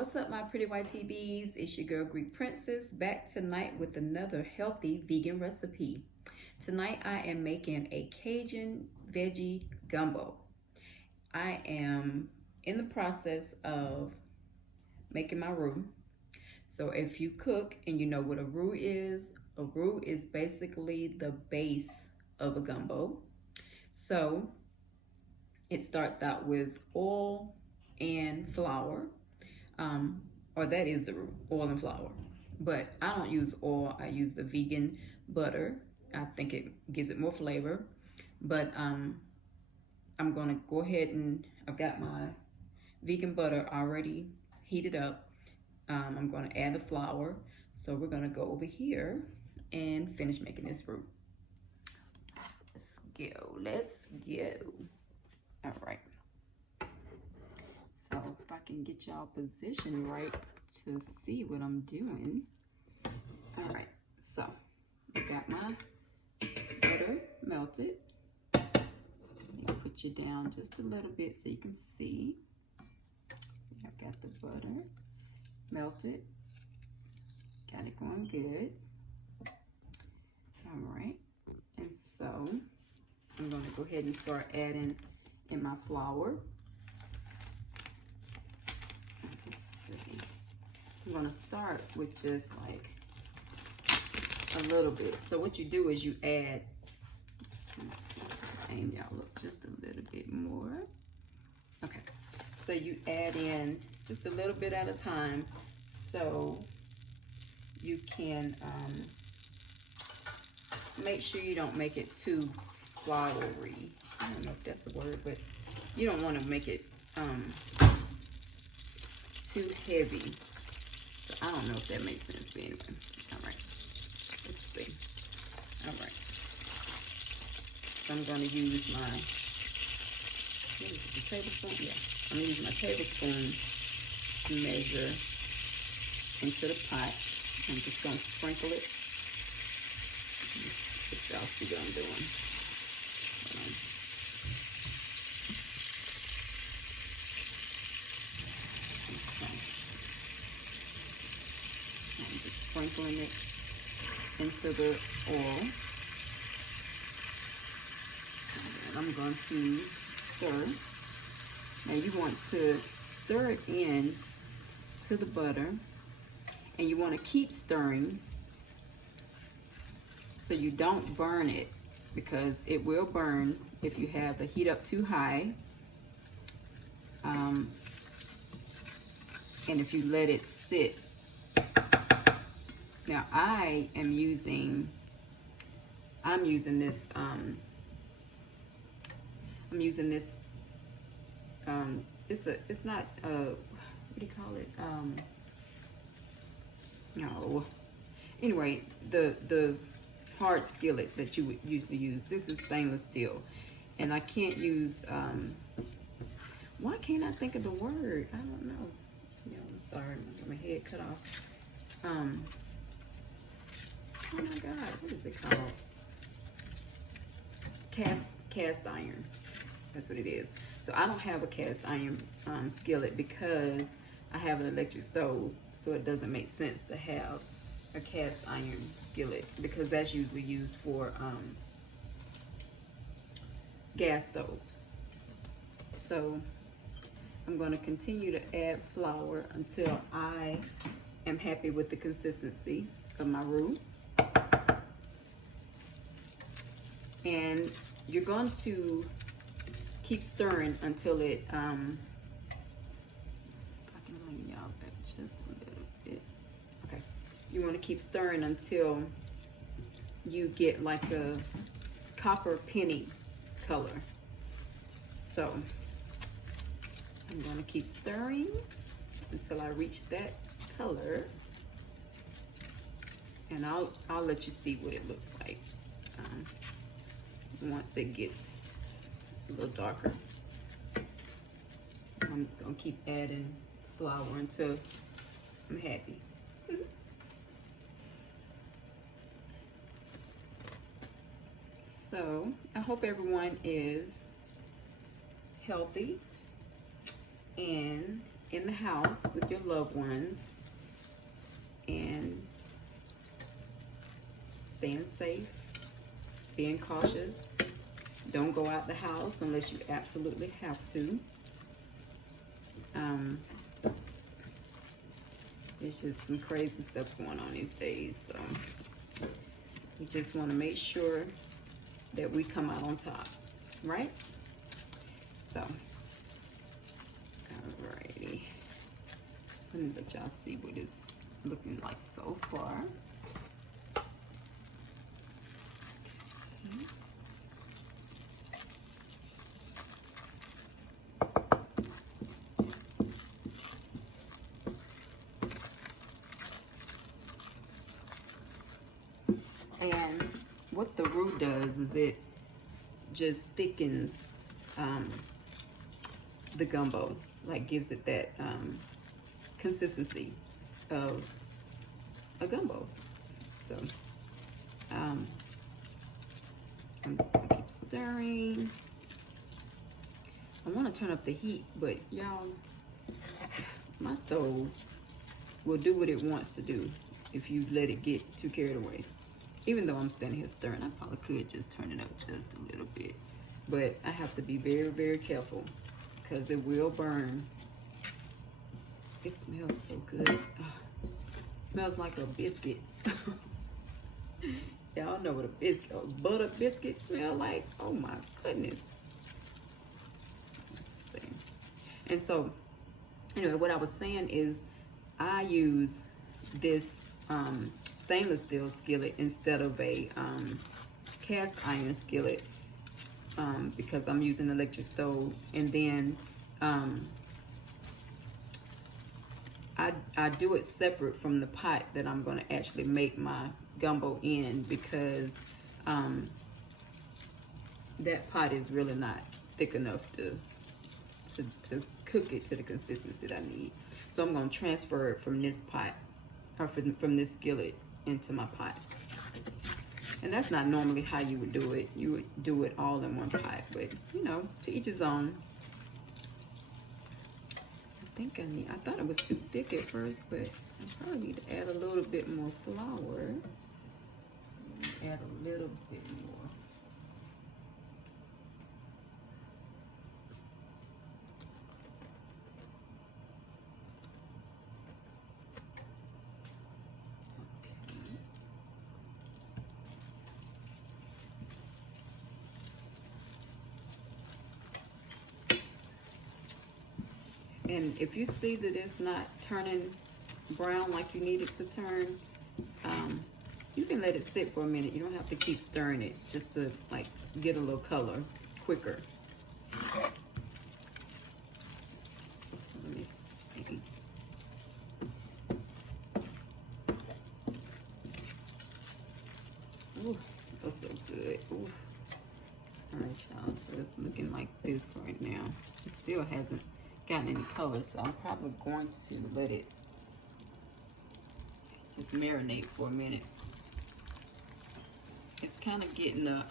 What's up, my pretty white TVs? It's your girl Greek Princess back tonight with another healthy vegan recipe. Tonight I am making a Cajun veggie gumbo. I am in the process of making my roux. So if you cook and you know what a roux is basically the base of a gumbo. So it starts out with oil and flour. Or that is the roux, oil and flour. But I don't use oil, I use the vegan butter. I think it gives it more flavor. But I'm gonna go ahead and I've got my vegan butter already heated up. I'm gonna add the flour. So we're gonna go over here and finish making this roux. Let's go. All right. So if I can get y'all positioned right to see what I'm doing. All right, so I got my butter melted. I'll put you down just a little bit so you can see. I've got the butter melted. Got it going good. All right, and so I'm gonna go ahead and start adding in my flour. I'm gonna start with just like a little bit. So what you do is you add, aim y'all up just a little bit more. Okay, so you add in just a little bit at a time so you can make sure you don't make it too floury. I don't know if that's the word, but you don't want to make it too heavy. So I don't know if that makes sense, but anyway. All right, let's see. All right, so I'm going to use my, what is it, a tablespoon? Yeah, I'm going to use my tablespoon to measure into the pot. I'm just going to sprinkle it. Let y'all see what I'm doing. Sprinkling it into the oil, and I'm going to stir. Now you want to stir it in to the butter, and you want to keep stirring so you don't burn it, because it will burn if you have the heat up too high, and if you let it sit. Now I'm using this it's not what do you call it, no, anyway, the hard skillet that you would usually use. This is stainless steel, and I can't use why can't I think of the word? I don't know. Yeah, I'm sorry, my head cut off. Oh my God, what is it called? Cast iron. That's what it is. So I don't have a cast iron skillet because I have an electric stove, so it doesn't make sense to have a cast iron skillet because that's usually used for gas stoves. So I'm going to continue to add flour until I am happy with the consistency of my roux. And you're going to keep stirring until it, I can lean y'all back just a little bit. Okay, you want to keep stirring until you get like a copper penny color. So I'm going to keep stirring until I reach that color, and I'll let you see what it looks like once it gets a little darker. I'm just gonna keep adding flour until I'm happy. So I hope everyone is healthy and in the house with your loved ones and staying safe, being cautious. Don't go out the house unless you absolutely have to. It's just some crazy stuff going on these days, so we just want to make sure that we come out on top, right? So, alrighty. Let me let y'all see what it's looking like so far. And what the roux does is it just thickens the gumbo, like gives it that consistency of a gumbo. So I'm just gonna keep stirring. I want to turn up the heat, but y'all, my stove will do what it wants to do if you let it get too carried away. Even though I'm standing here stirring, I probably could just turn it up just a little bit. But I have to be very, very careful because it will burn. It smells so good. It smells like a biscuit. Y'all know what a biscuit, a butter biscuit smell like? Oh my goodness. Let's see. And so, anyway, what I was saying is I use this stainless steel skillet instead of a cast iron skillet because I'm using an electric stove. And then I do it separate from the pot that I'm going to actually make my gumbo in because that pot is really not thick enough to cook it to the consistency that I need. So I'm going to transfer it from this pot or from this skillet into my pot. And that's not normally how you would do it. You would do it all in one pot, but you know, to each his own. I thought it was too thick at first, but I probably need to add a little bit more flour. Add a little bit more. And if you see that it's not turning brown like you need it to turn, you can let it sit for a minute. You don't have to keep stirring it just to like get a little color quicker. Let me see. Ooh, smells so good. Ooh. All right, y'all, so it's looking like this right now. It still hasn't gotten any color, so I'm probably going to let it just marinate for a minute. It's kind of getting a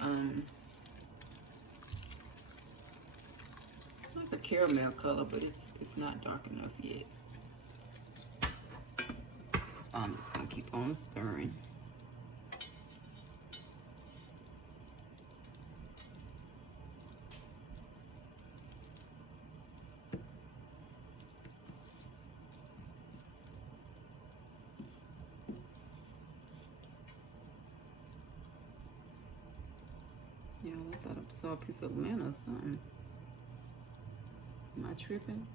like a caramel color, but it's not dark enough yet. So I'm just gonna keep on stirring. Yeah, I thought I saw a piece of lemon or something. Am I tripping?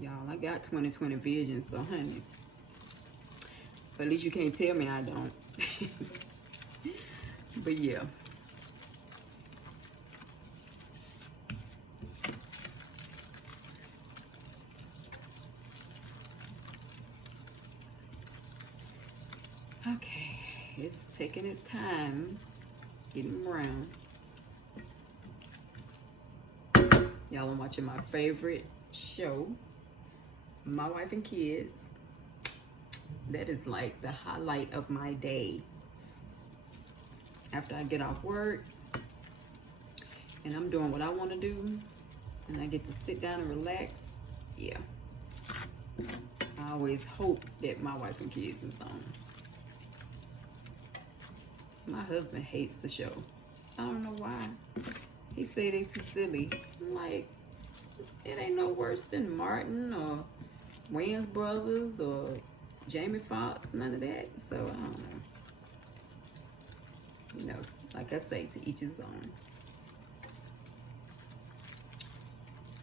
Y'all, I got 20/20 vision, so honey. But at least you can't tell me I don't. But yeah. Okay, it's taking its time getting brown. Y'all are watching my favorite show, My Wife and Kids. That is like the highlight of my day. after I get off work and I'm doing what I want to do and I get to sit down and relax, yeah. I always hope that my wife and kids is on. My husband hates the show. I don't know why. He say they too silly. I'm like, it ain't no worse than Martin or Wayans Brothers or Jamie Foxx, none of that. So I don't know. You know, like I say, to each his own.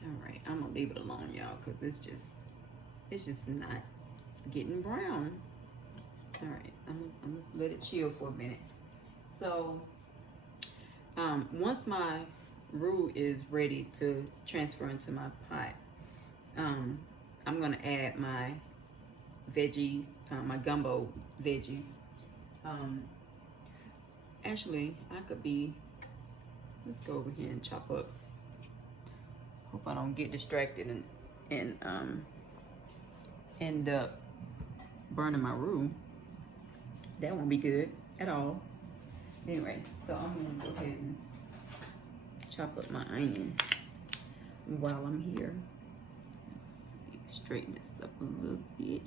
All right, I'm gonna leave it alone, y'all, because it's just not getting brown. All right, I'm gonna let it chill for a minute. So once my roux is ready to transfer into my pot, I'm gonna add my veggie, my gumbo veggies. Actually, let's go over here and chop up. Hope I don't get distracted and end up burning my roux. That won't be good at all. Anyway, so I'm gonna go ahead and chop up my onion while I'm here. Let's see, straighten this up a little bit.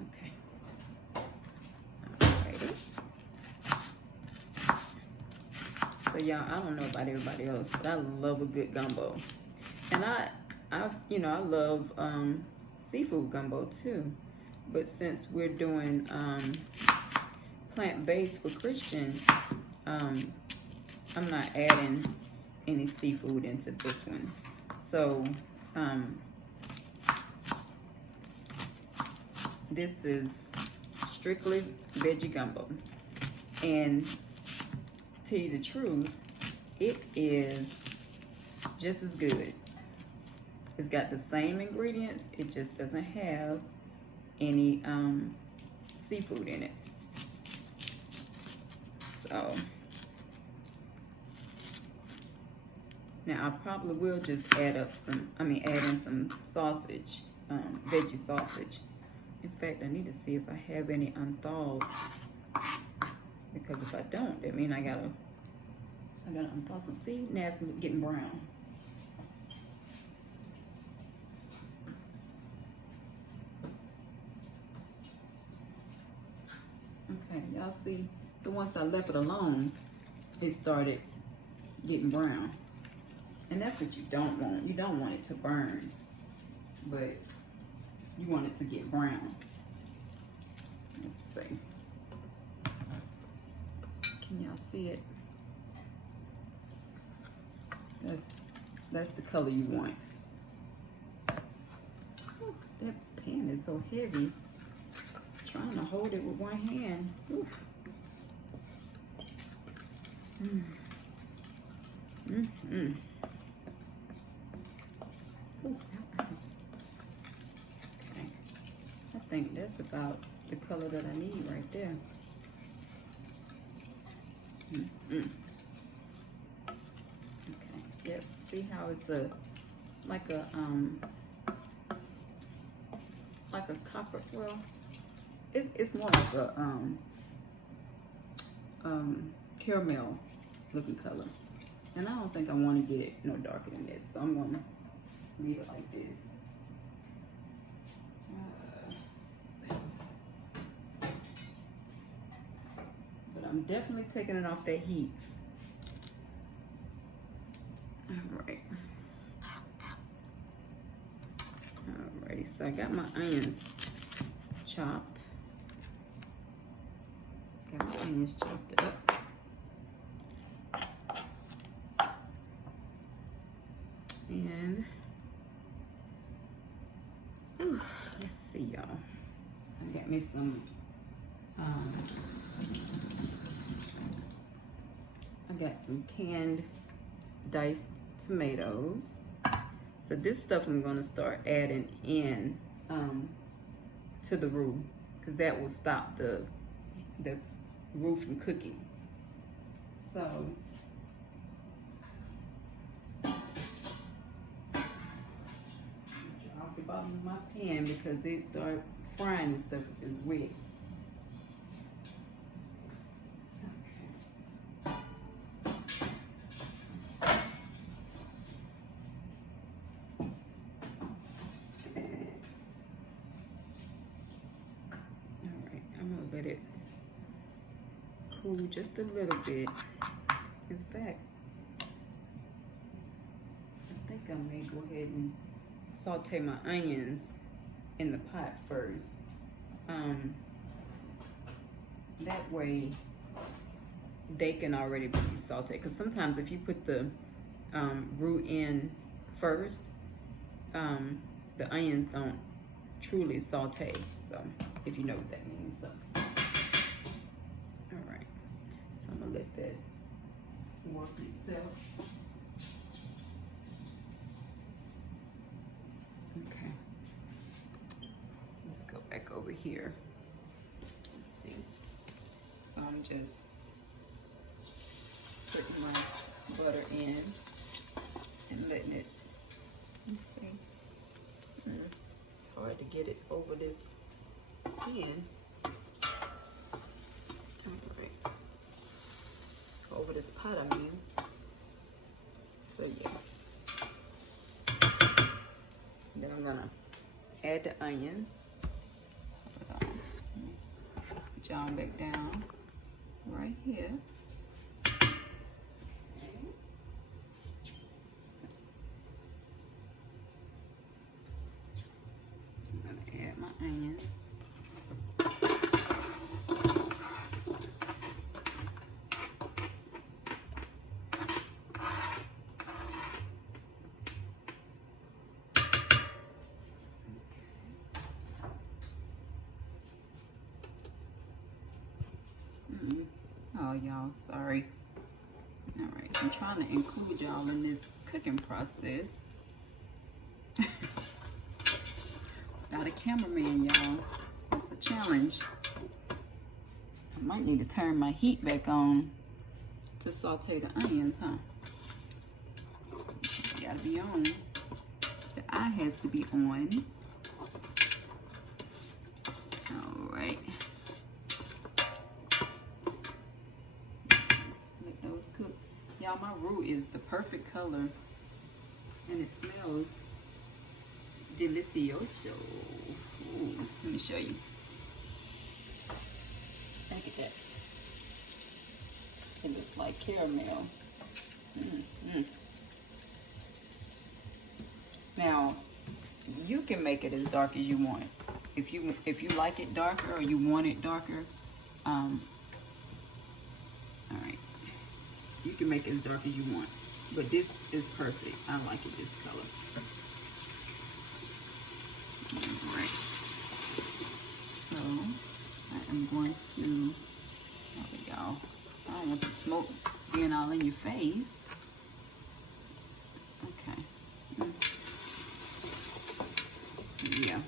Okay. Alrighty. So y'all, I don't know about everybody else, but I love a good gumbo. And I love seafood gumbo too. But since we're doing plant-based for Christians, I'm not adding any seafood into this one. So this is strictly veggie gumbo. And to tell you the truth, it is just as good. It's got the same ingredients, it just doesn't have any seafood in it. So now I probably will just add in some sausage, veggie sausage. In fact, I need to see if I have any unthawed, because if I don't, that means I gotta unthaw some. See, now it's getting brown. Okay, y'all see. So once I left it alone, it started getting brown. And that's what you don't want. You don't want it to burn, but you want it to get brown. Let's see. Can y'all see it? That's the color you want. Ooh, that pan is so heavy. Trying to hold it with one hand. Ooh. Ooh. Okay. I think that's about the color that I need right there. Okay. Yep. See how it's like a copper. Well, it's more like a caramel looking color. And I don't think I want to get it no darker than this, so I'm gonna leave it like this. But I'm definitely taking it off that heat. Alright. Alrighty, so I got my onions chopped. Got my onions chopped up. And let's see, y'all. I got me some I got some canned diced tomatoes. So this stuff I'm gonna start adding in to the roux, because that will stop the roux from cooking. So off the bottom of my pan, because it started frying and stuff if it's wet. Okay. cool just a little bit. In fact, I think I may go ahead and saute my onions in the pot first. That way they can already be sauteed. Because sometimes if you put the root in first, the onions don't truly saute. So if you know what that means. So all right, so I'm gonna let that work itself. Okay, let's go back over here. Let's see. So I'm just putting my butter in and letting it, let's see. It's hard to get it over this skin. Alright. Over this pot, I mean. So yeah. Then I'm gonna add the onions. Put y'all back down right here. Onions. Oh, y'all, sorry. All right, I'm trying to include y'all in this cooking process. Got a cameraman, y'all. It's a challenge. I might need to turn my heat back on to saute the onions, huh? Gotta be on. The eye has to be on. All right. Let those cook. Y'all, my roux is the perfect color, and it smells delicioso. Ooh, let me show you. Look at that. It looks like caramel. Now, you can make it as dark as you want. If you like it darker or you want it darker, all right, you can make it as dark as you want. But this is perfect. I like it this color. Alright, so I am going to, there we go. I don't want the smoke being all in your face. Okay. Yeah.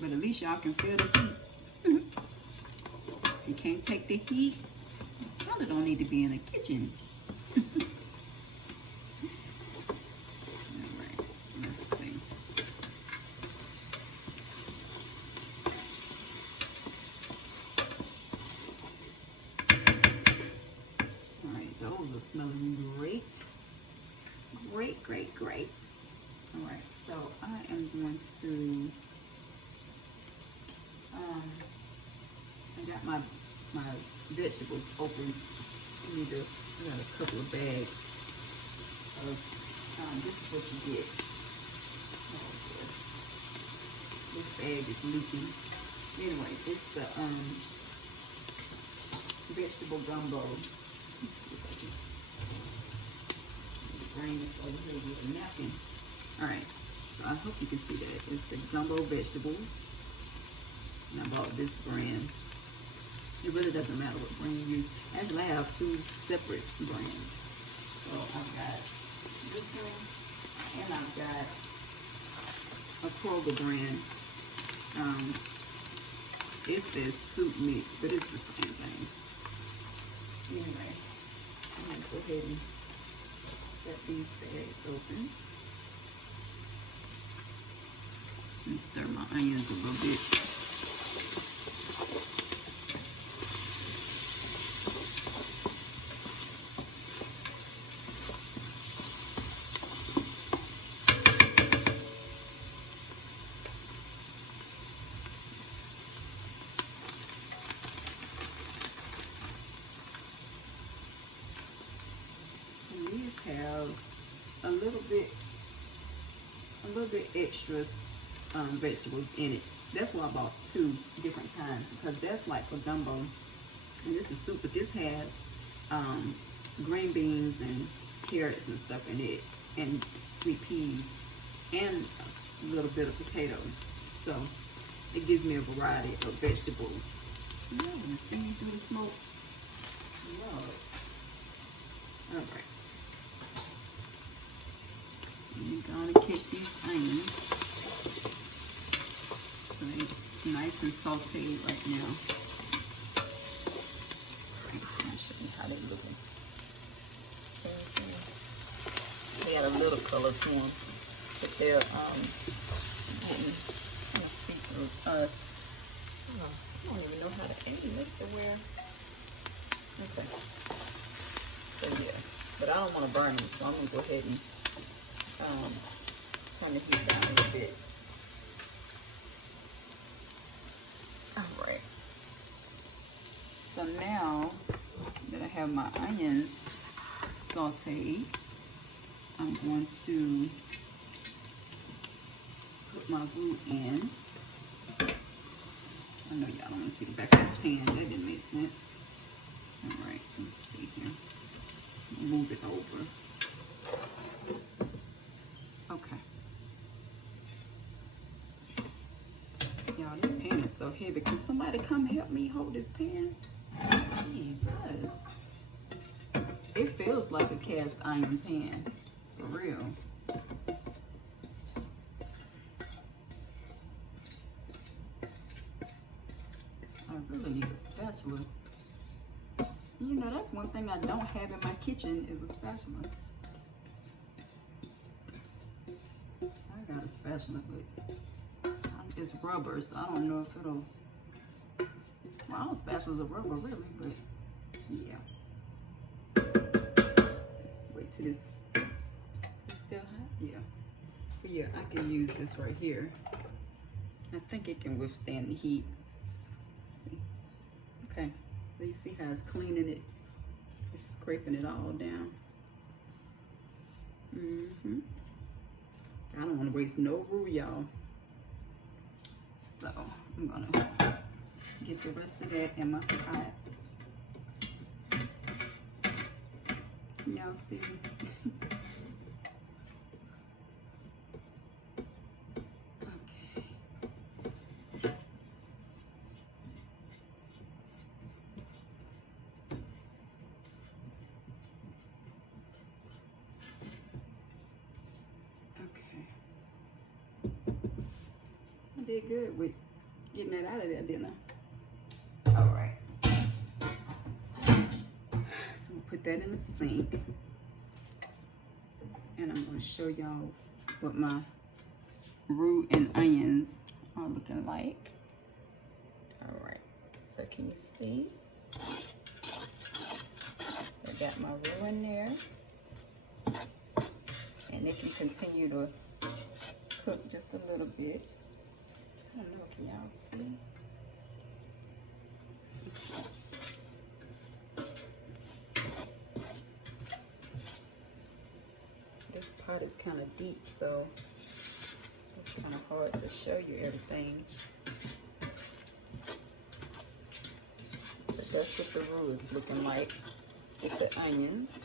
But at least y'all can feel the heat. If you can't take the heat, you probably don't need to be in the kitchen. Smelling great. Great. All right, so I am going to, I got my vegetables open. I got a couple of bags of, this is what you get. Oh, boy. This bag is leaking. Anyway, it's the vegetable gumbo. Bring this over here with a napkin. Alright, so I hope you can see that. It's the gumbo vegetables. And I bought this brand. It really doesn't matter what brand you use. Actually, I have two separate brands. So I've got this one, and I've got a Kroger brand. It says soup mix, but it's the same thing. Anyway, I'm going to go ahead and set these bags open and stir my onions a little bit. these have a little bit extra vegetables in it. That's why I bought 2 different kinds, because that's like for gumbo, and this is soup, but this has green beans and carrots and stuff in it, and sweet peas, and a little bit of potatoes. So it gives me a variety of vegetables. Yeah, and steam through the smoke. Love it. All right. You're gonna catch these onions. So they're nice and sauteed right now. I'll show you how they're looking. They got a little color to them, but they're getting see-through. I don't even know how to aim this to where. Okay. So yeah, but I don't want to burn them, so I'm gonna go ahead and turn the heat down a little bit. All right. So now that I have my onions sauteed, I'm going to put my roux in. I know y'all don't want to see the back of the pan. That didn't make sense. All right, let's see here. Move it over. Okay. Y'all, this pan is so heavy. Can somebody come help me hold this pan? Jesus. It feels like a cast iron pan. For real. I really need a spatula. You know, that's one thing I don't have in my kitchen is a spatula. I got a spatula, but it's rubber, so I don't know if it'll... Well, all spatulas are rubber, really, but yeah. Wait till this... It's still hot? Yeah. But yeah, I can use this right here. I think it can withstand the heat. Let's see. Okay. So you see how it's cleaning it? It's scraping it all down. I don't want to waste no roux, y'all. So I'm gonna get the rest of that in my pot. Y'all see? Did good with getting that out of there, didn't I? All right. So we'll put that in the sink. And I'm going to show y'all what my roux and onions are looking like. All right. So can you see? I got my roux in there. And it can continue to cook just a little bit. I don't know, can y'all see? This pot is kind of deep, so it's kind of hard to show you everything. But that's what the roux is looking like with the onions.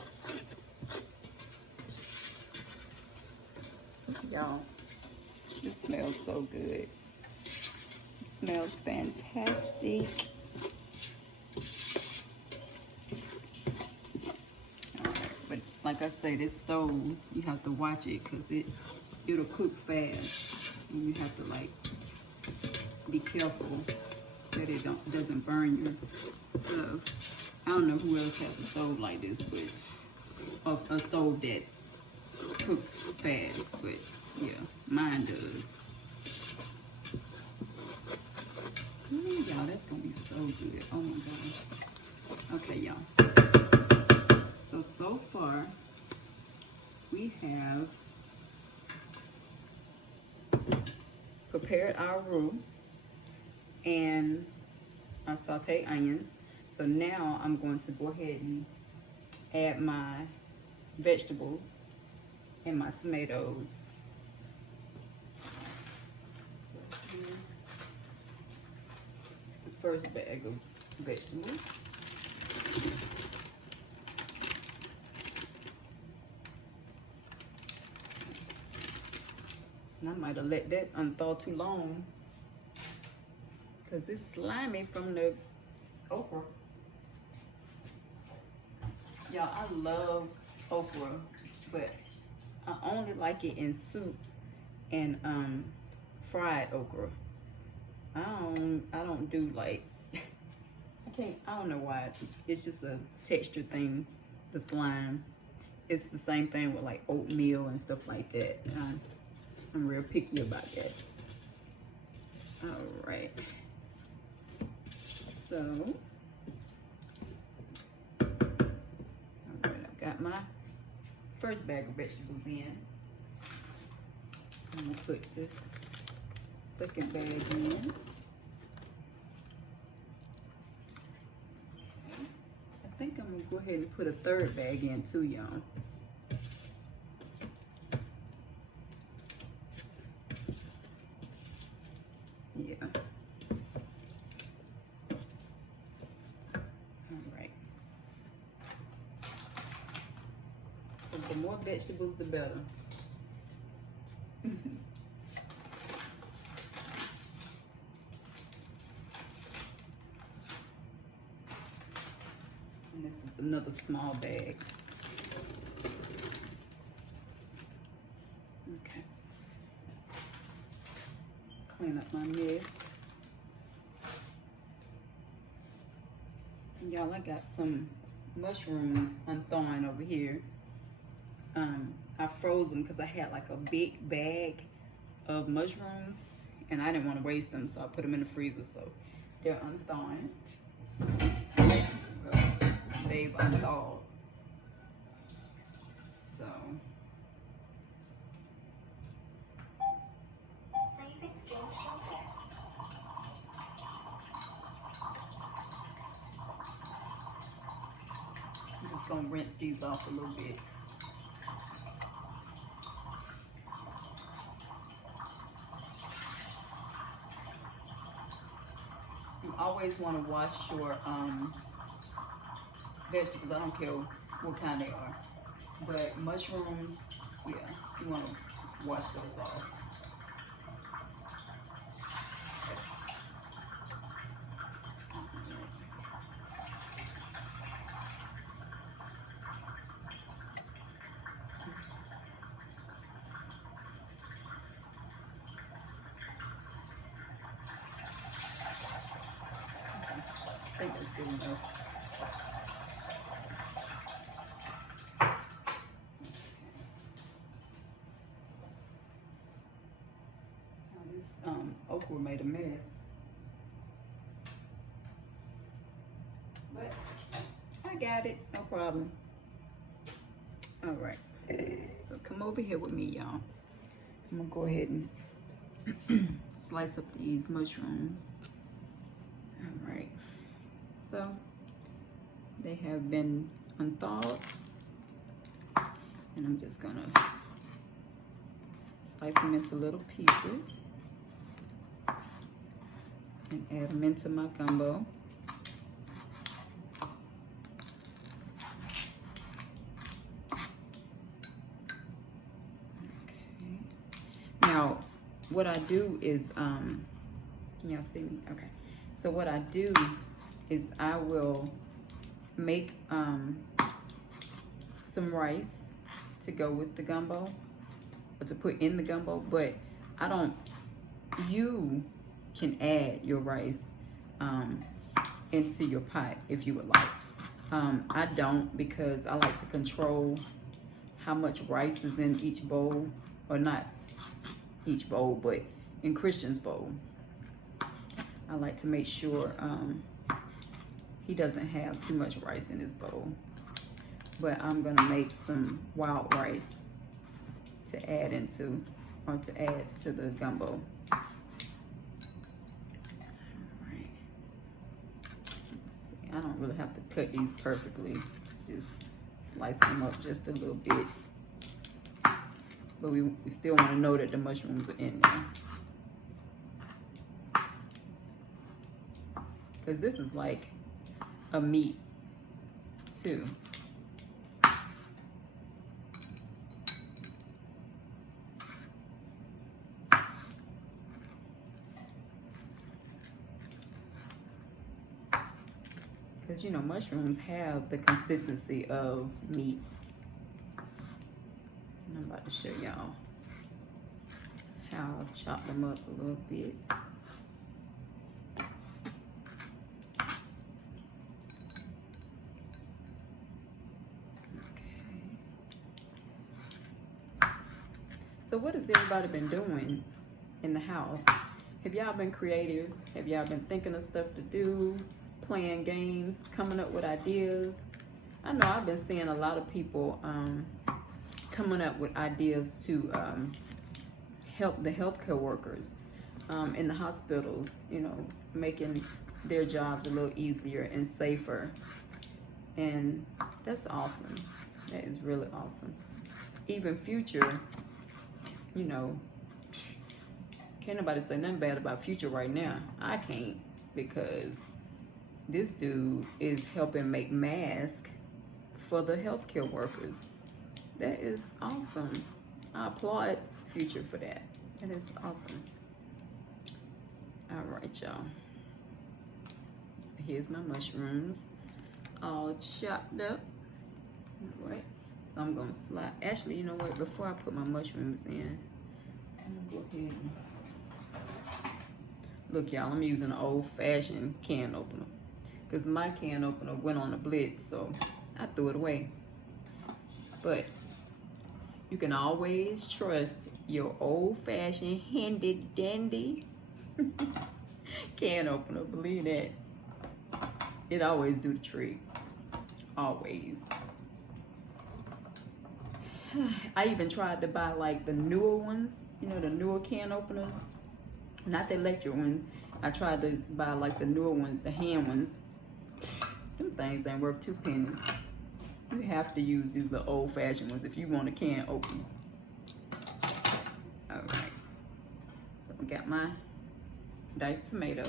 Y'all, this smells so good. Smells fantastic. Alright, but like I say, this stove, you have to watch it because it'll cook fast. And you have to like be careful that it doesn't burn your stuff. I don't know who else has a stove like this, but a stove that cooks fast, but yeah, mine does. Y'all, that's gonna be so good. Oh my gosh. Okay, y'all. So far, we have prepared our roux and our sauteed onions. So now I'm going to go ahead and add my vegetables and my tomatoes. So here's the first bag of vegetables. And I might have let that unthaw too long because it's slimy from the okra. Y'all, I love okra, but I only like it in soups and fried okra. I don't do like, I don't know why. It's just a texture thing, the slime. It's the same thing with like oatmeal and stuff like that. I'm real picky about that. All right. So, all right, I've got my first bag of vegetables in. I'm gonna put this second bag in. I think I'm gonna go ahead and put a third bag in too, y'all. Yeah. All right. The more vegetables, the better. And this is another small bag. Okay. Clean up my mess. And y'all, I got some mushrooms unthawing over here. I froze them because I had like a big bag of mushrooms and I didn't want to waste them, so I put them in the freezer. So they're unthawing. Well, they've unthawed. So I'm just gonna rinse these off a little bit. You always want to wash your vegetables. I don't care what kind they are, but mushrooms, yeah, you want to wash those off. I think that's good enough. Now this okra made a mess, but I got it, no problem. All right, so come over here with me, y'all. I'm gonna go ahead and slice up these mushrooms. All right. So they have been unthawed, and I'm just gonna slice them into little pieces and add them into my gumbo. Okay. Now, what I do is, can y'all see me? Okay. So what I do is I will make some rice to go with the gumbo, or to put in the gumbo, but I don't, you can add your rice into your pot if you would like. I don't, because I like to control how much rice is in each bowl, or not each bowl, but in Christian's bowl. I like to make sure he doesn't have too much rice in his bowl. But I'm gonna make some wild rice to add into, or to add to the gumbo. All right. Let's see. I don't really have to cut these perfectly. Just Slicing them up just a little bit. But we still want to know that the mushrooms are in there. Because this is like a meat too. Because, you know, mushrooms have the consistency of meat. And I'm about to show y'all how I've chopped them up a little bit. Okay. So what has everybody been doing in the house? Have y'all been creative? Have y'all been thinking of stuff to do? Playing games, coming up with ideas? I know I've been seeing a lot of people coming up with ideas to help the healthcare workers in the hospitals, you know, making their jobs a little easier and safer. And that's awesome. That is really awesome. Even Future, you know, can't nobody say nothing bad about Future right now. I can't, because this dude is helping make masks for the healthcare workers. That is awesome. I applaud Future for that. That is awesome. All right, y'all. So here's my mushrooms, all chopped up. All right. So I'm gonna slide. Actually, you know what? Before I put my mushrooms in, I'm gonna go ahead and look, y'all. I'm using an old-fashioned can opener, because my can opener went on a blitz, so I threw it away. But you can always trust your old-fashioned handy-dandy can opener. Believe that. It always do the trick. Always. I even tried to buy like the newer ones, you know, the newer can openers. Not the electric one. I tried to buy like the newer ones, the hand ones. Them things ain't worth 2 pennies. You have to use these little old-fashioned ones if you want a can open. All right. So I got my diced tomatoes.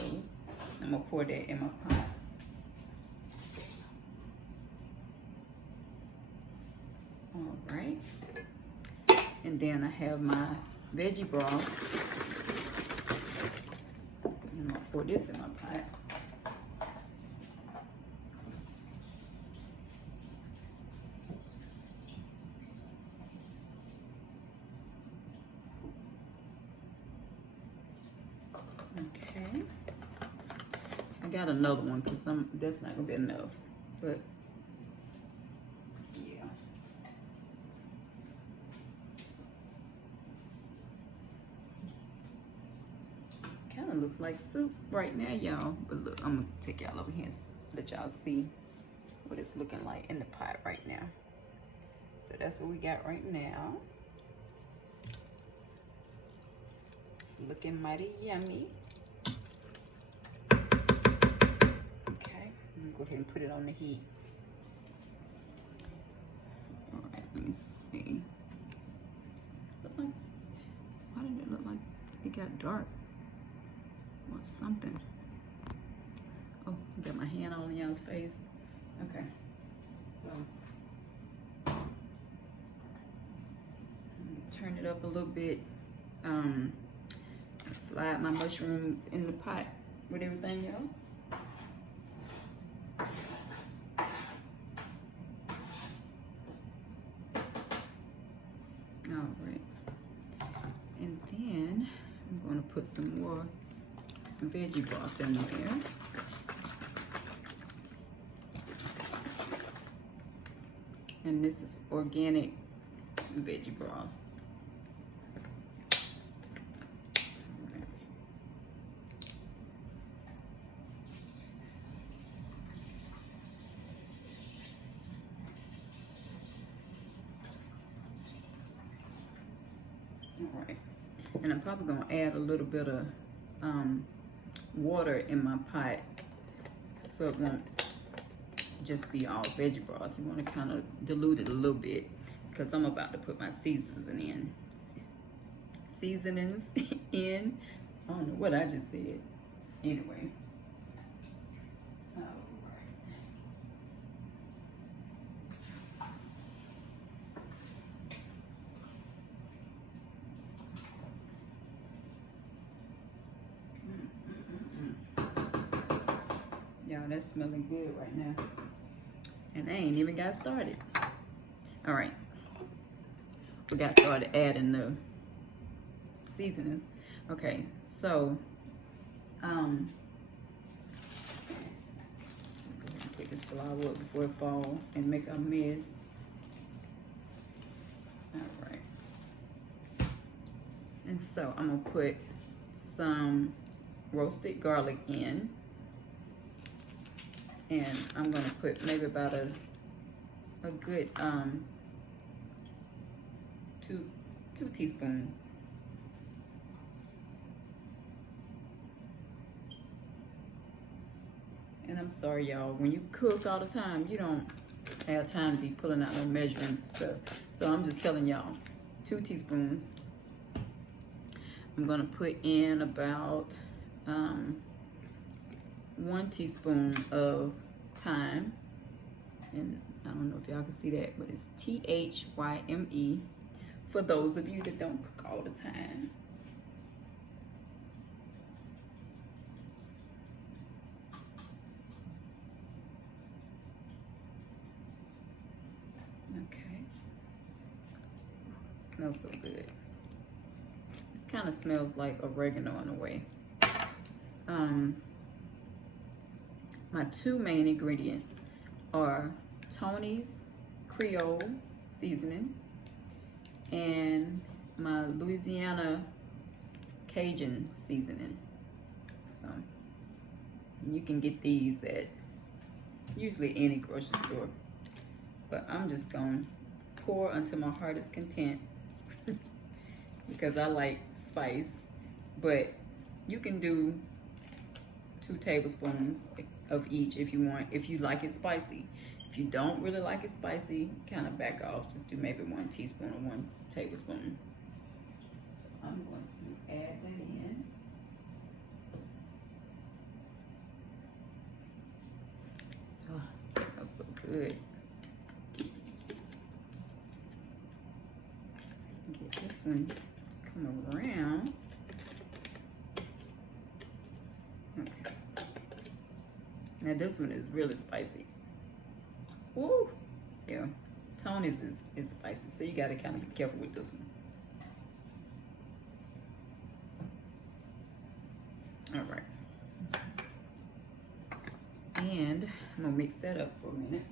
I'm gonna pour that in my pot. All right. And then I have my veggie broth. I'm gonna pour this in my pot. Okay. I got another one because that's not gonna be enough. But yeah. Kinda looks like soup right now, y'all. But look, I'm gonna take y'all over here and let y'all see what it's looking like in the pot right now. So that's what we got right now. It's looking mighty yummy. Okay, I'm gonna go ahead and put it on the heat. All right, let me see. Look like, why did it look like it got dark? Or something. Oh, got my hand all in y'all's face. Okay, so turn it up a little bit. Slide my mushrooms in the pot with everything else. All right, and then I'm going to put some more veggie broth in there. And this is organic veggie broth. All right, and I'm probably gonna add a little bit of water in my pot so it won't just be all veggie broth. You want to kind of dilute it a little bit because I'm about to put my seasonings in. Seasonings in. I don't know what I just said. Anyway. Y'all, that's smelling good right now. And I ain't even got started. All right. We got started adding the seasonings. Okay, so pick this flour up before it falls and make a mess. All right. And so I'm gonna put some roasted garlic in. And I'm gonna put maybe about a good two teaspoons. And I'm sorry, y'all, when you cook all the time, you don't have time to be pulling out no measuring stuff. So I'm just telling y'all, 2 teaspoons. I'm gonna put in about 1 teaspoon of thyme, and I don't know if y'all can see that, but it's THYME for those of you that don't cook all the time. Okay, smells so good. This kind of smells like oregano in a way. My 2 main ingredients are Tony's Creole seasoning and my Louisiana Cajun seasoning. So you can get these at usually any grocery store, but I'm just gonna pour until my heart is content because I like spice. But you can do 2 tablespoons of each if you want, if you like it spicy. If you don't really like it spicy, kind of back off. Just do maybe 1 teaspoon or 1 tablespoon. I'm going to add that in. Oh, that smells so good. Get this one to come around. Okay. Now this one is really spicy. Woo! Yeah, Tony's is spicy, so you gotta kind of be careful with this one. All right. And I'm gonna mix that up for a minute.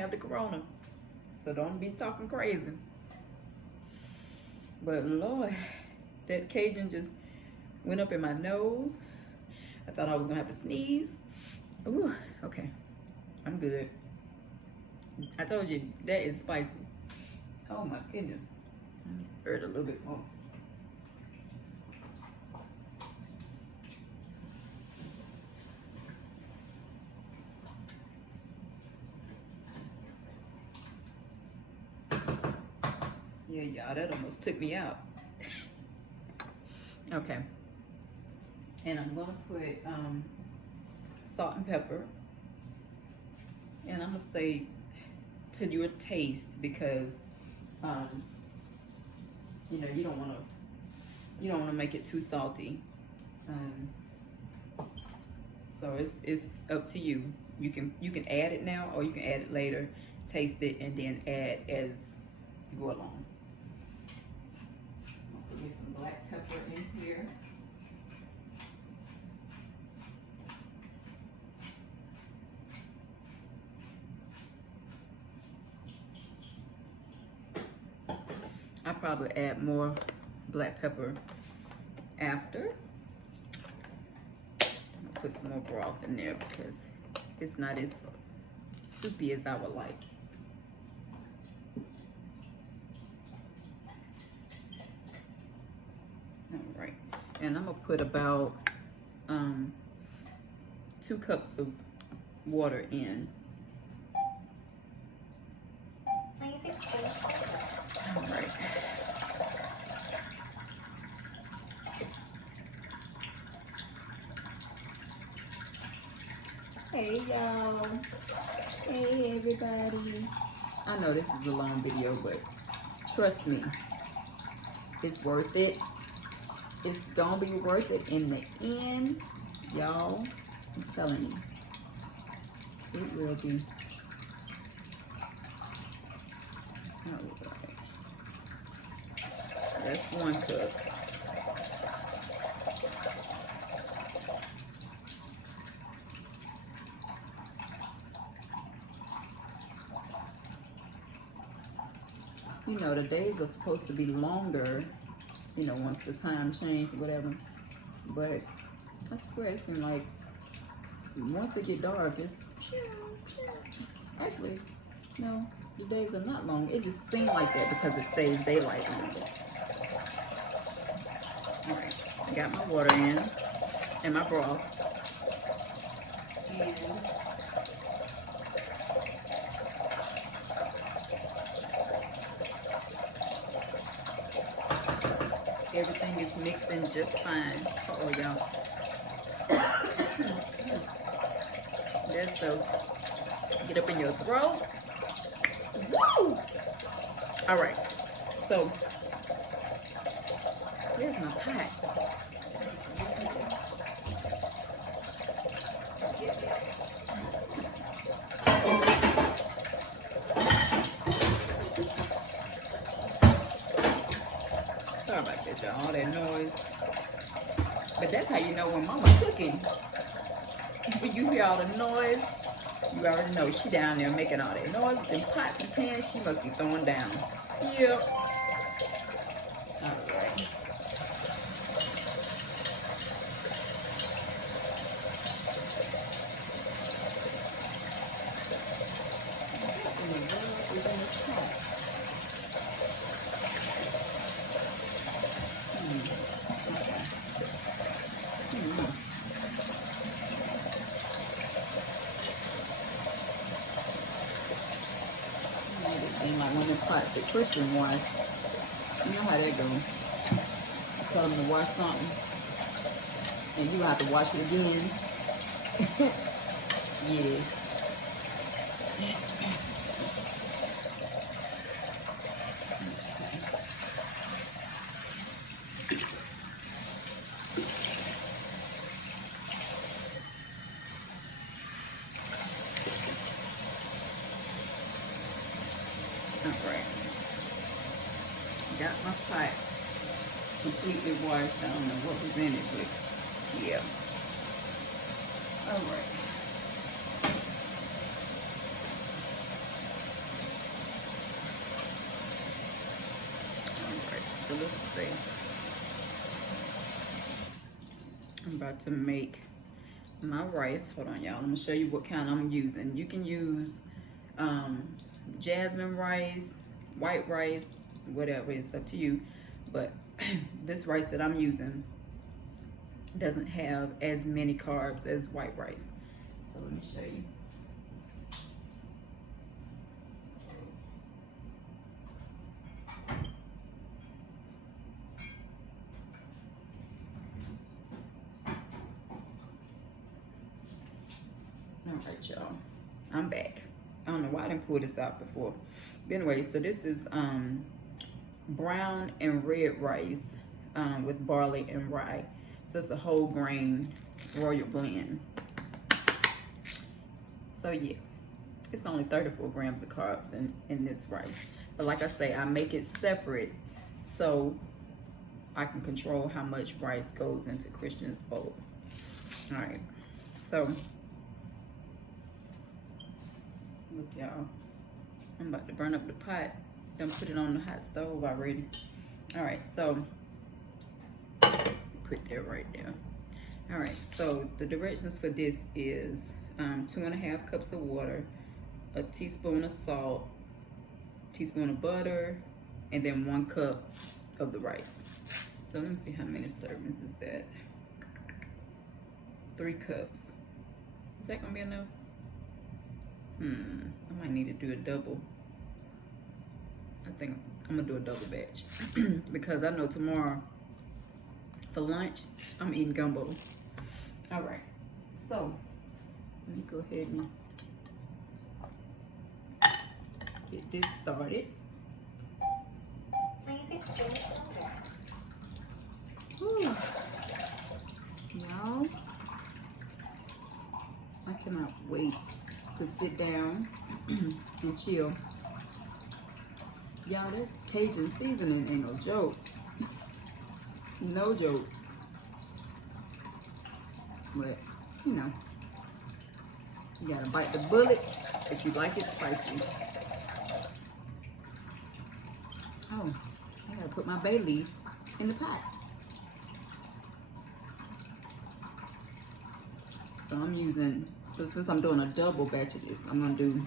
Have the corona, so don't be talking crazy. But Lord, that Cajun just went up in my nose. I thought I was gonna have to sneeze. Ooh, okay, I'm good. I told you that is spicy. Oh my goodness. Let me stir it a little bit more. Yeah, y'all, that almost took me out. Okay. And I'm gonna put salt and pepper. And I'm gonna say to your taste because you know, you don't wanna make it too salty. So it's up to you. You can add it now or you can add it later, taste it, and then add as you go along. Put some black pepper in here. I'll probably add more black pepper after. put some more broth in there because it's not as soupy as I would like. All right, and I'm gonna put about 2 cups of water in. All right. Hey y'all. Hey everybody. I know this is a long video, but trust me, it's worth it. It's gonna be worth it in the end, y'all. I'm telling you, it will be. All right. That's 1 cup. You know, the days are supposed to be longer, you know, once the time changed or whatever. But I swear it seems like once it get dark, it's actually, no, the days are not long. It just seems like that because it stays daylight longer. All right, I got my water in and my broth. And everything is mixing just fine. Uh-oh, y'all. That's so get up in your throat. Woo! All right, so here's my pot. Sorry about that, y'all, all that noise. But that's how you know when mama's cooking. When you hear all the noise, you already know she down there making all that noise with them pots and pans. She must be throwing down. Yep. All right. Seem like one of the pots that Christian washed. You know how that goes. Tell them to wash something, and you have to wash it again. Yes. Alright. Got my pot completely washed. I don't know what was in it, but yeah. Alright. Alright, so let's see. I'm about to make my rice. Hold on, y'all. I'm gonna show you what kind I'm using. You can use jasmine rice, white rice, whatever, it's up to you. But this rice that I'm using doesn't have as many carbs as white rice. So let me show you. All right, y'all, I'm back. I don't know why I didn't pull this out before. But anyway, so this is brown and red rice with barley and rye. So it's a whole grain royal blend. So yeah, it's only 34 grams of carbs in this rice. But like I say, I make it separate so I can control how much rice goes into Christian's bowl. All right, so look, y'all, I'm about to burn up the pot. Then put it on the hot stove already. All right, so put that right there. All right, so the directions for this is 2.5 cups of water, a teaspoon of salt, teaspoon of butter, and then 1 cup of the rice. So let me see how many servings is that. 3 cups. Is that gonna be enough? I might need to do a double. I think I'm gonna do a double batch because I know tomorrow for lunch I'm eating gumbo. All right, so let me go ahead and get this started. Y'all, I cannot wait to sit down and chill. Y'all, that Cajun seasoning ain't no joke. No joke. But, you know, you gotta bite the bullet if you like it spicy. Oh, I gotta put my bay leaf in the pot. So I'm using, so since I'm doing a double batch of this, I'm gonna do,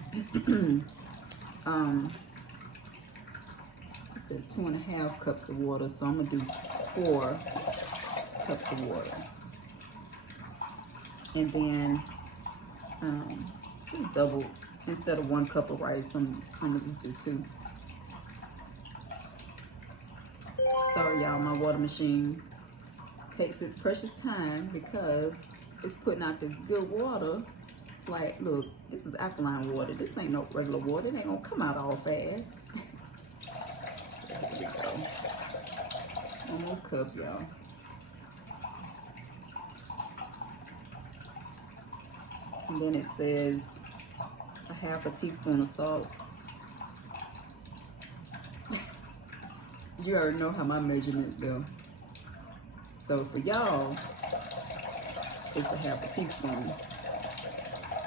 it says 2.5 cups of water, so I'm gonna do 4 cups of water. And then, just double, instead of 1 cup of rice, I'm gonna just do 2. Sorry y'all, my water machine takes its precious time because it's putting out this good water. It's like, look, this is alkaline water. This ain't no regular water. It ain't gonna come out all fast. Here we go. 1 more cup, y'all. And then it says 1/2 teaspoon of salt. You already know how my measurements go. So for y'all, it's 1/2 teaspoon.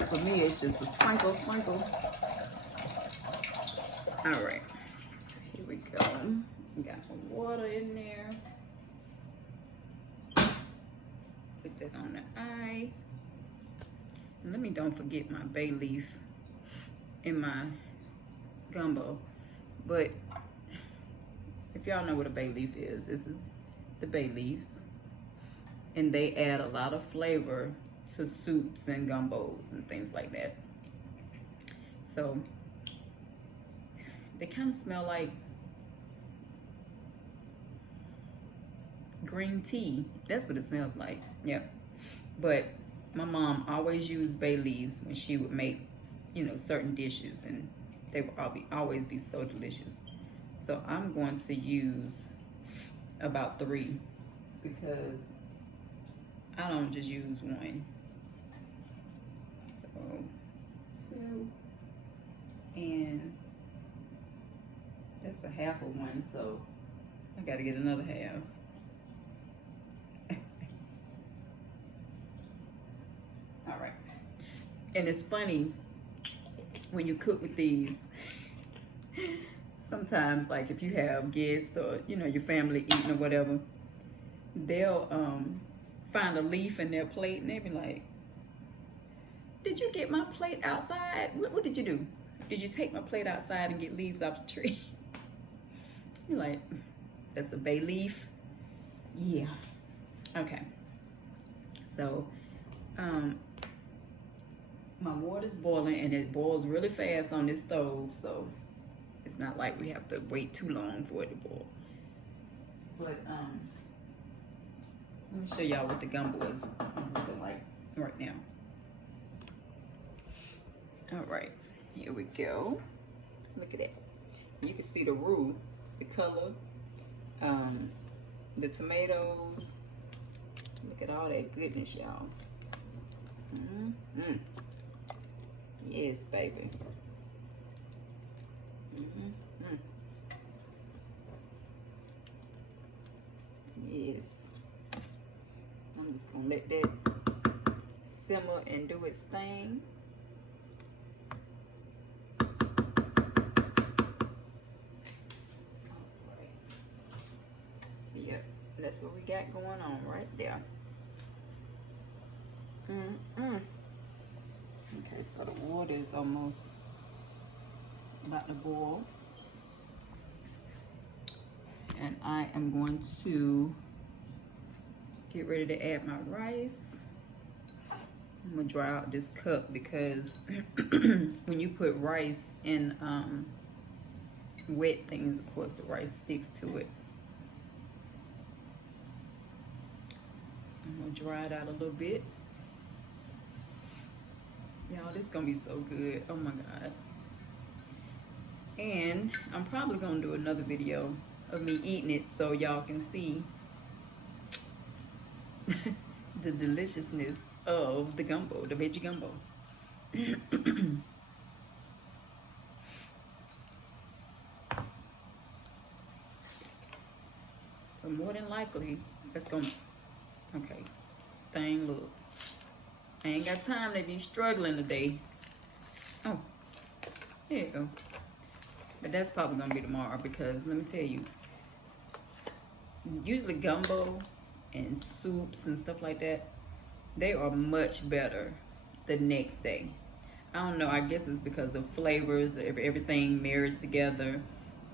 For me, it's just a sprinkle. All right, here we go. We got some water in there. Put that on the eye. And let me don't forget my bay leaf in my gumbo. But if y'all know what a bay leaf is, this is the bay leaves. And they add a lot of flavor to soups and gumbos and things like that. So they kind of smell like green tea. That's what it smells like. Yep. But my mom always used bay leaves when she would make, you know, certain dishes, and they would always be so delicious. So I'm going to use about 3 because I don't just use 1. So 2, and that's 1/2 of 1, so I gotta get another 1/2. All right. And it's funny when you cook with these, sometimes like if you have guests or, you know, your family eating or whatever, they'll find a leaf in their plate and they'll be like, did you get my plate outside? What did you do? Did you take my plate outside and get leaves off the tree? You're like, that's a bay leaf? Yeah. Okay. So, my water's boiling and it boils really fast on this stove, so it's not like we have to wait too long for it to boil. But let me show y'all what the gumbo is looking like right now. All right, here we go. Look at that. You can see the roux, the color, the tomatoes. Look at all that goodness, y'all. Yes, baby. Yes. I'm just gonna let that simmer and do its thing. Yep, that's what we got going on right there. Okay, so the water is almost about to boil. And I am going to get ready to add my rice. I'm gonna dry out this cup because when you put rice in wet things, of course the rice sticks to it. So I'm gonna dry it out a little bit. Y'all, this is gonna be so good. Oh my God. And I'm probably gonna do another video of me eating it so y'all can see the deliciousness of the gumbo, the veggie gumbo. But more than likely, that's gonna, okay, thing, look. I ain't got time to be struggling today. Oh, there you go. But that's probably gonna be tomorrow because let me tell you, usually gumbo and soups and stuff like that, they are much better the next day. I don't know, I guess it's because of flavors, everything marries together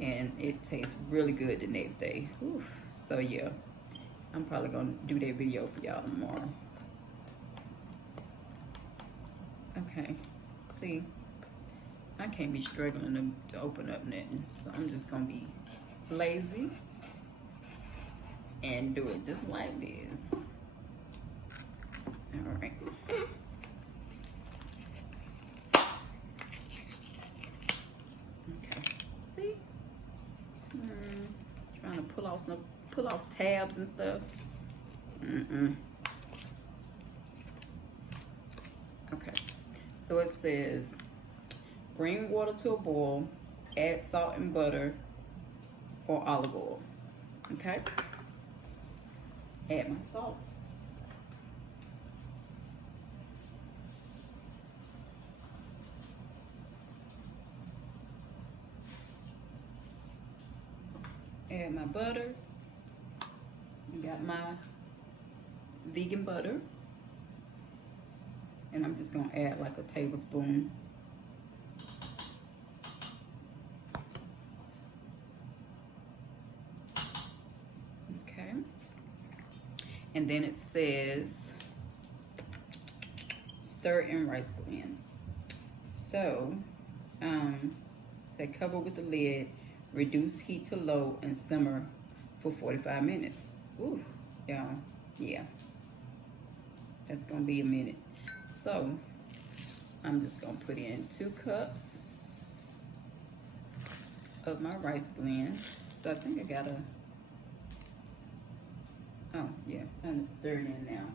and it tastes really good the next day. Oof. So yeah, I'm probably gonna do that video for y'all tomorrow. Okay, see, I can't be struggling to open up nothing, so I'm just gonna be lazy and do it just like this. All right. Okay. See? Trying to pull off tabs and stuff. Okay. So it says, bring water to a boil, add salt and butter or olive oil. Okay. Add my salt. Add my butter. I got my vegan butter. And I'm just gonna add like a tablespoon. Okay. And then it says, stir in rice blend. So, say cover with the lid, reduce heat to low and simmer for 45 minutes. Ooh, y'all, yeah. That's gonna be a minute. So, I'm just gonna put in 2 cups of my rice blend. So I think I gotta, oh yeah, I'm gonna stir it in now.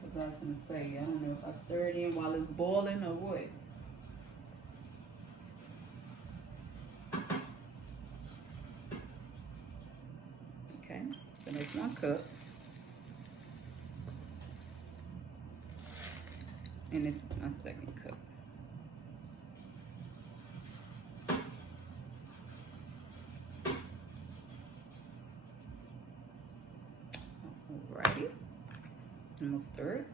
Cause I was gonna say, I don't know if I stir it in while it's boiling or what. Okay, so that's 1 cup. And this is my 2nd cup. Alrighty, I'm gonna stir it.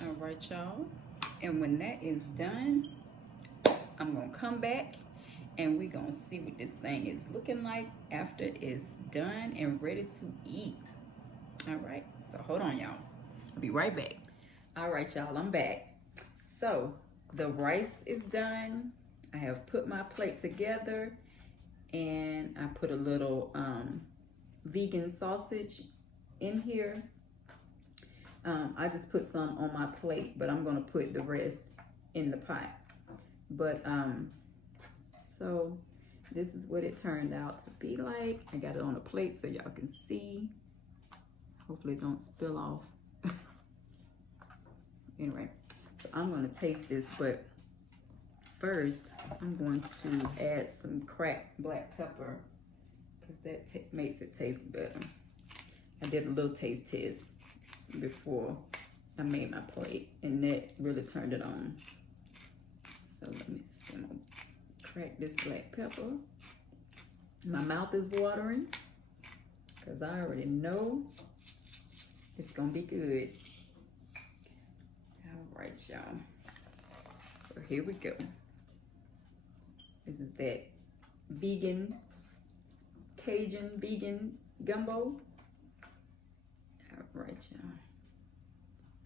All right, y'all. And when that is done, I'm gonna come back and we're gonna see what this thing is looking like after it's done and ready to eat. All right, so hold on, y'all. I'll be right back. All right, y'all, I'm back. So the rice is done. I have put my plate together and I put a little vegan sausage in here. I just put some on my plate, but I'm gonna put the rest in the pot. But so this is what it turned out to be like. I got it on a plate so y'all can see. Hopefully it don't spill off. Anyway, so I'm gonna taste this, but first I'm going to add some cracked black pepper because that makes it taste better. I did a little taste test. before I made my plate, and that really turned it on. So let me see, I'm gonna crack this black pepper. My mouth is watering because I already know it's gonna be good. All right, y'all. So here we go. This is that Cajun vegan gumbo. All right, y'all.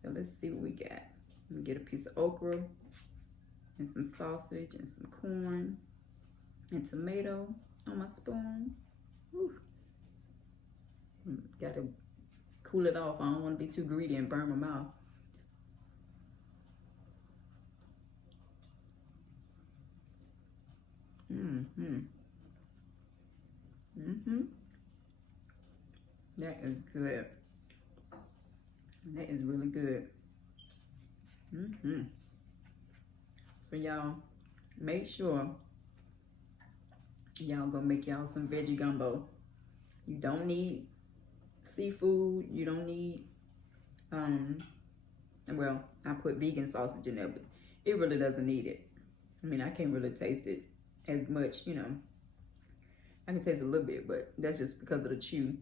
So let's see what we got. Let me get a piece of okra and some sausage and some corn and tomato on my spoon. Whew. Gotta cool it off. I don't want to be too greedy and burn my mouth. That is good. That is really good. So y'all, make sure y'all go make y'all some veggie gumbo. You don't need seafood. You don't need, well, I put vegan sausage in there, but it really doesn't need it. I mean, I can't really taste it as much, you know. I can taste a little bit, but that's just because of the chew.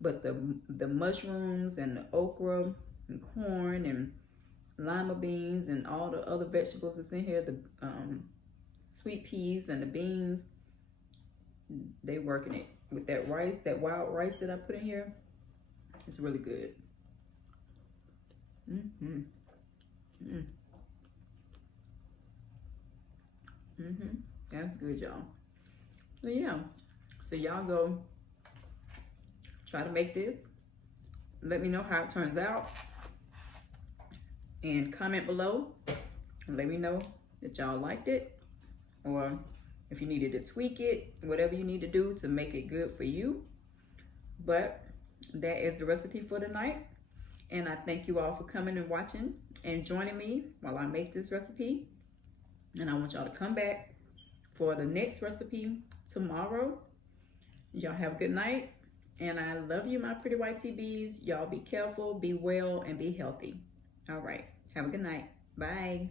But the mushrooms and the okra and corn and lima beans and all the other vegetables that's in here, the sweet peas and the beans, they working it with that rice, that wild rice that I put in here. It's really good. That's good, y'all. So yeah, so y'all go try to make this. Let me know how it turns out, and comment below and let me know that y'all liked it, or if you needed to tweak it, whatever you need to do to make it good for you. But that is the recipe for tonight, and I thank you all for coming and watching and joining me while I make this recipe. And I want y'all to come back for the next recipe tomorrow. Y'all have a good night, and I love you, my pretty white TBs. Y'all be careful, be well, and be healthy. All right, have a good night. Bye.